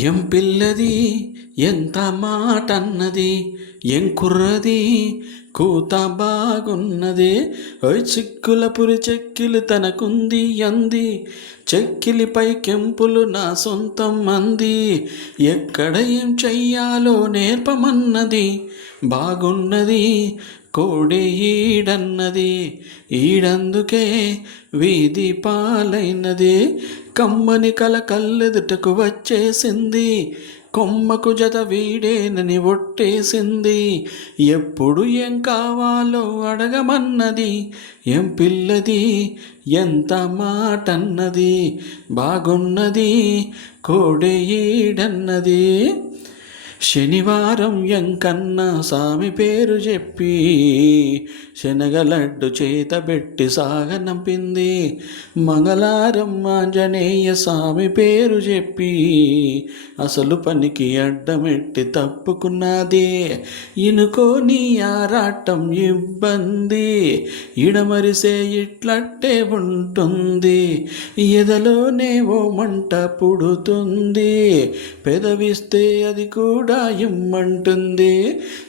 ఎం పిల్లది ఎంత మాటన్నది, ఎం కుర్రది కూత బాగున్నది. ఓయ్ చిక్కుల పురి చెక్కిలి తనకుంది అంది, చెక్కిలిపై కెంపులు నా సొంతం అంది. ఎక్కడ ఏం చెయ్యాలో నేర్పమన్నది, బాగున్నది కోడి ఈడన్నది. ఈడందుకే వీధి పాలైనది, కమ్మని కల కళ్ళెదుటకు వచ్చేసింది. కొమ్మకు జత వీడేనని ఒట్టేసింది. ఎప్పుడు ఏం కావాలో అడగమన్నది, ఏం పిల్లది ఎంత మాటన్నది, బాగున్నది కోడి ఈడన్నది. శనివారం ఎంకన్న సామి పేరు చెప్పి శనగలడ్డు చేతబెట్టి సాగనంపింది. మంగళారం ఆంజనేయ స్వామి పేరు చెప్పి అసలు పనికి అడ్డమెట్టి తప్పుకున్నది. ఇనుకోని ఆరాటం ఇబ్బంది, ఇడమరిసే ఇట్లట్టే ఉంటుంది. ఎదలోనే ఓ మంట పుడుతుంది, పెదవిస్తే అది కూడా ఇమ్మంటుంది.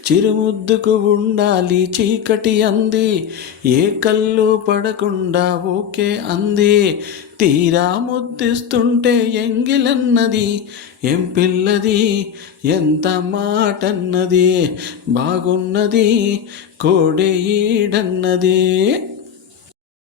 చిరుముద్దుకు ఉండాలి చీకటి అంది, ఏ కళ్ళు పడకుండా ఓకే అంది. తీరా ముద్దిస్తుంటే ఎంగిలన్నది, ఏం పిల్లది ఎంత మాటన్నది, బాగున్నది కోడి ఈడన్నది.